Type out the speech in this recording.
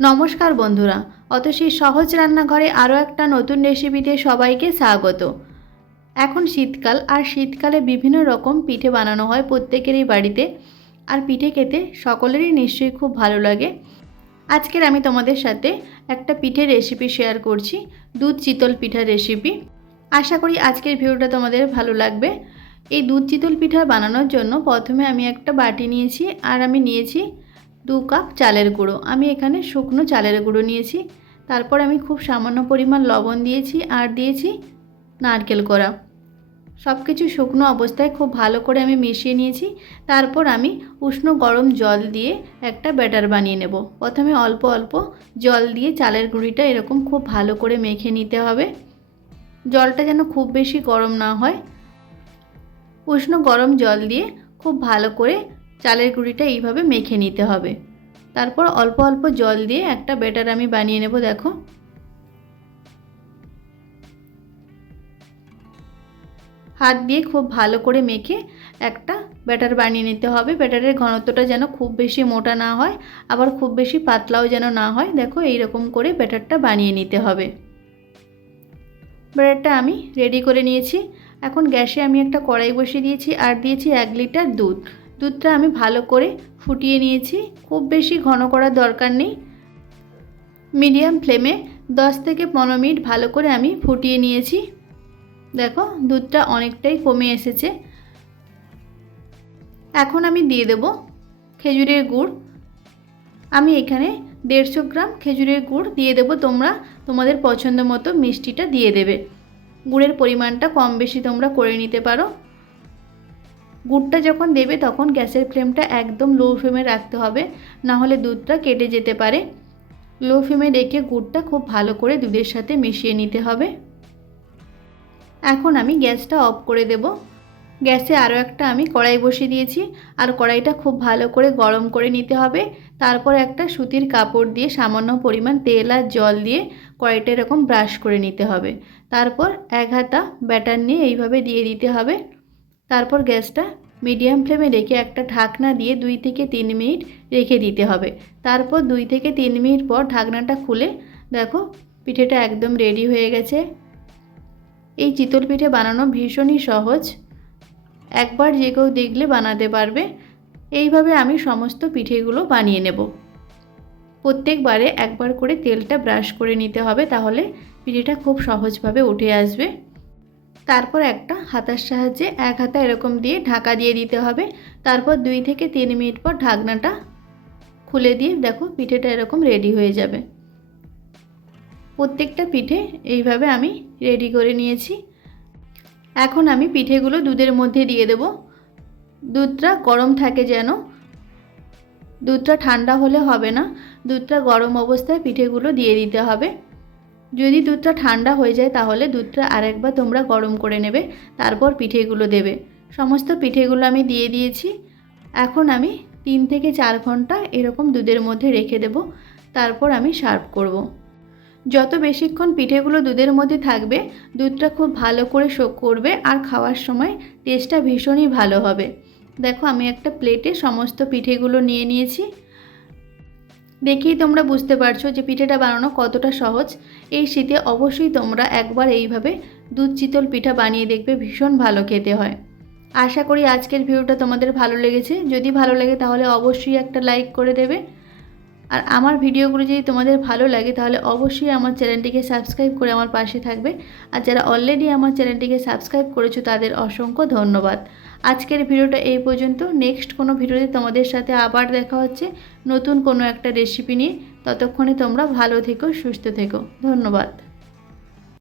নমস্কার বন্ধুরা, অতসী সহজ রান্নাঘরে আরও একটা নতুন রেসিপিতে সবাইকে স্বাগত। এখন শীতকাল, আর শীতকালে বিভিন্ন রকম পিঠে বানানো হয় প্রত্যেকেরই বাড়িতে, আর পিঠে খেতে সকলেরই নিশ্চয়ই খুব ভালো লাগে। আজকের আমি তোমাদের সাথে একটা পিঠের রেসিপি শেয়ার করছি, দুধ চিতল পিঠার রেসিপি। আশা করি আজকের ভিডিওটা তোমাদের ভালো লাগবে। এই দুধ চিতল পিঠা বানানোর জন্য প্রথমে আমি একটা বাটি নিয়েছি, আর আমি নিয়েছি 2 কাপ চালের গুঁড়ো। আমি এখানে শুকনো চালের গুঁড়ো নিয়েছি। তারপর আমি খুব সামান্য পরিমাণ লবণ দিয়েছি, আর দিয়েছি নারকেল কোড়া। সব কিছু শুকনো অবস্থায় খুব ভালো করে আমি মিশিয়ে নিয়েছি। তারপর আমি উষ্ণ গরম জল দিয়ে একটা ব্যাটার বানিয়ে নেব। প্রথমে অল্প অল্প জল দিয়ে চালের গুঁড়িটা এরকম খুব ভালো করে মেখে নিতে হবে। জলটা যেন খুব বেশি গরম না হয়। উষ্ণ গরম জল দিয়ে খুব ভালো করে চালের গুঁড়িটা এইভাবে মেখে নিতে হবে। তারপর অল্প অল্প জল দিয়ে একটা ব্যাটার আমি বানিয়ে নেব। দেখো, হাত দিয়ে খুব ভালো করে মেখে একটা ব্যাটার বানিয়ে নিতে হবে। ব্যাটারের ঘনত্বটা যেন খুব বেশি মোটা না হয়, আবার খুব বেশি পাতলাও যেন না হয়। দেখো, এইরকম করে ব্যাটারটা বানিয়ে নিতে হবে। ব্যাটারটা আমি রেডি করে নিয়েছি। এখন গ্যাসে আমি একটা কড়াই বসিয়ে দিয়েছি, আর দিয়েছি 1 লিটার দুধ। দুধটা আমি ভালো করে ফুটিয়ে নিয়েছি। খুব বেশি ঘন করার দরকার নেই। মিডিয়াম ফ্লেমে 10 থেকে 15 মিনিট ভালো করে আমি ফুটিয়ে নিয়েছি। দেখো, দুধটা অনেকটাই কমে এসেছে। এখন আমি দিয়ে দেব খেজুরের গুড়। আমি এখানে 150 গ্রাম খেজুরের গুড় দিয়ে দেব। তোমরা তোমাদের পছন্দ মতো মিষ্টিটা দিয়ে দেবে। গুড়ের পরিমাণটা কম বেশি তোমরা করে নিতে পারো। গুড়টা যখন দেবে তখন গ্যাসের ফ্লেমটা একদম লো ফ্লেমে রাখতে হবে, না হলে দুধটা কেটে যেতে পারে। লো ফ্লেমে রেখে গুড়টা খুব ভালো করে দুধের সাথে মিশিয়ে নিতে হবে। এখন আমি গ্যাসটা অফ করে দেব। গ্যাসে আরও একটা আমি কড়াই বসিয়ে দিয়েছি, আর কড়াইটা খুব ভালো করে গরম করে নিতে হবে। তারপর একটা সুতির কাপড় দিয়ে সামান্য পরিমাণ তেল আর জল দিয়ে কড়াইটা এরকম ব্রাশ করে নিতে হবে। তারপর 1 হাতা ব্যাটার নিয়ে এইভাবে দিয়ে দিতে হবে। তারপর গ্যাসটা মিডিয়াম ফ্লেমে রেখে একটা ঢাকনা দিয়ে 2 থেকে 3 মিনিট রেখে দিতে হবে। তারপর 2 থেকে 3 মিনিট পর ঢাকনাটা খুলে দেখো, পিঠেটা একদম রেডি হয়ে গেছে। এই চিতল পিঠে বানানো ভীষণই সহজ, একবার যে কেউ দেখলে বানাতে পারবে। এইভাবে আমি সমস্ত পিঠেগুলো বানিয়ে নেব। প্রত্যেকবারে একবার করে তেলটা ব্রাশ করে নিতে হবে, তাহলে পিঠেটা খুব সহজভাবে উঠে আসবে। তারপর একটা হাতার সাহায্যে 1 হাতা এরকম দিয়ে ঢাকা দিয়ে দিতে হবে। তারপর 2 থেকে 3 মিনিট পর ঢাকনাটা খুলে দিয়ে দেখো, পিঠেটা এরকম রেডি হয়ে যাবে। প্রত্যেকটা পিঠে এইভাবে আমি রেডি করে নিয়েছি। এখন আমি পিঠেগুলো দুধের মধ্যে দিয়ে দেব। দুধটা গরম থাকে যেন, দুধটা ঠান্ডা হলে হবে না। দুধটা গরম অবস্থায় পিঠেগুলো দিয়ে দিতে হবে। যদি দুধটা ঠান্ডা হয়ে যায় তাহলে দুধটা আরেকবার তোমরা গরম করে নেবে, তারপর পিঠেগুলো দেবে। সমস্ত পিঠেগুলো আমি দিয়ে দিয়েছি। এখন আমি 3 থেকে 4 ঘন্টা এরকম দুধের মধ্যে রেখে দেব। তারপর আমি সার্ভ করব। যত বেশিক্ষণ পিঠেগুলো দুধের মধ্যে থাকবে, দুধটা খুব ভালো করে শোক করবে, আর খাওয়ার সময় টেস্টটা ভীষণই ভালো হবে। দেখো, আমি একটা প্লেটে সমস্ত পিঠেগুলো নিয়ে নিয়েছি। দেখেই তোমরা বুঝতে পারছো যে পিঠেটা বানানো কতটা সহজ। এই শীতে অবশ্যই তোমরা একবার এইভাবে দুধ চিতল পিঠা বানিয়ে দেখবে, ভীষণ ভালো খেতে হয়। আশা করি আজকের ভিডিওটা তোমাদের ভালো লেগেছে। যদি ভালো লাগে তাহলে অবশ্যই একটা লাইক করে দেবে। আর আমার ভিডিওগুলো যদি তোমাদের ভালো লাগে তাহলে অবশ্যই আমার চ্যানেলটিকে সাবস্ক্রাইব করে আমার পাশে থাকবে। আর যারা অলরেডি আমার চ্যানেলটিকে সাবস্ক্রাইব করেছো তাদের অসংখ্য ধন্যবাদ। আজকের ভিডিওটা এই পর্যন্ত। নেক্সট কোনো ভিডিওতে তোমাদের সাথে আবার দেখা হচ্ছে নতুন কোনো একটা রেসিপি নিয়ে। ততক্ষণে তোমরা ভালো থেকো, সুস্থ থেকো। ধন্যবাদ।